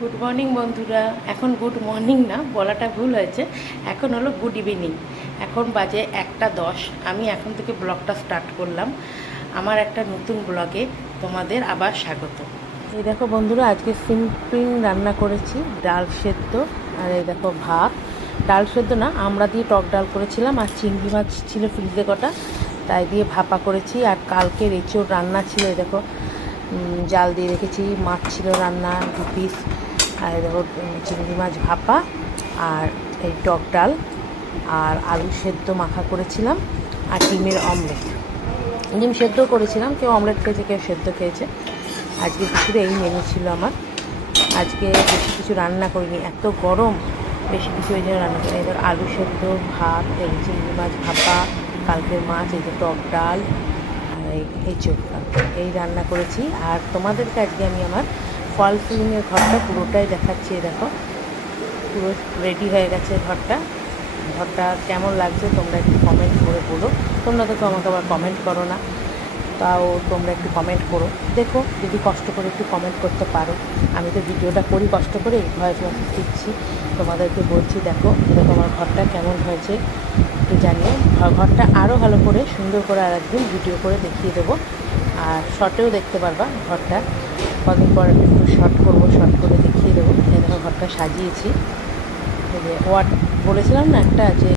Good morning বন্ধুরা। এখন good morning না, বলাটা ভুল হয়েছে, এখন হলো গুড ইভিনিং। এখন বাজে 1:10। আমি এখন থেকে ব্লগটা স্টার্ট করলাম। আমার একটা নতুন ব্লগে তোমাদের আবার স্বাগত। এই দেখো বন্ধুরা, আজকে সিম্পল রান্না করেছি, ডাল সেদ্ধ। আর এই দেখো ভাত, ডাল সেদ্ধ না, আমরা দিয়ে টক ডাল করেছিলাম। আর চিংড়ি মাছ ছিল ফ্রিজে কটা, তাই দিয়ে ভাপা করেছি। আর কালকের এঁচোড় রান্না ছিল, এই দেখো জাল দিয়ে রেখেছি। মাছ ছিল রান্না 2 পিস। আর দেখো চিংড়ি মাছ ভাপা, আর এই টক ডাল, আর আলু সেদ্ধ মাখা করেছিলাম, আর ডিমের অমলেট। ডিম সেদ্ধ করেছিলাম, কেউ অমলেট খেয়েছে, কেউ সেদ্ধ খেয়েছে। আজকে দুপুরে এই মেনু ছিল আমার। আজকে বেশি কিছু রান্না করিনি, এত গরম, বেশি কিছু এই জন্য রান্না করিনি। এবার আলু সেদ্ধ, ভাত, এই চিংড়ি মাছ ভাপা, কালকের মাছ, এই যে টক ডাল, আর এই চোখা, এই রান্না করেছি। আর তোমাদেরকে আজকে আমি আমার ফল সিলিংয়ের ঘরটা পুরোটাই দেখাচ্ছি। দেখো পুরো রেডি হয়ে গেছে ঘরটা। ঘরটা কেমন লাগছে তোমরা একটু কমেন্ট করে বলো। তোমরা তো আমাকে আবার কমেন্ট করো না, তাও তোমরা একটু কমেন্ট করো। দেখো যদি কষ্ট করে একটু কমেন্ট করতে পারো। আমি তো ভিডিওটা করি কষ্ট করে, ভয়েস মেসেজ দিচ্ছি, তোমাদেরকে বলছি দেখো দেখো আমার ঘরটা কেমন হয়েছে একটু জানিয়ে। ঘরটা আরও ভালো করে সুন্দর করে আর একদিন ভিডিও করে দেখিয়ে দেবো। আর শর্টেও দেখতে পারবা ঘরটা, কদিন পর একটু শর্ট করবো, শর্ট করে দেখিয়ে দেবো। এই দেখো ঘরটা সাজিয়েছি। এই যে বলেছিলাম না একটা, যে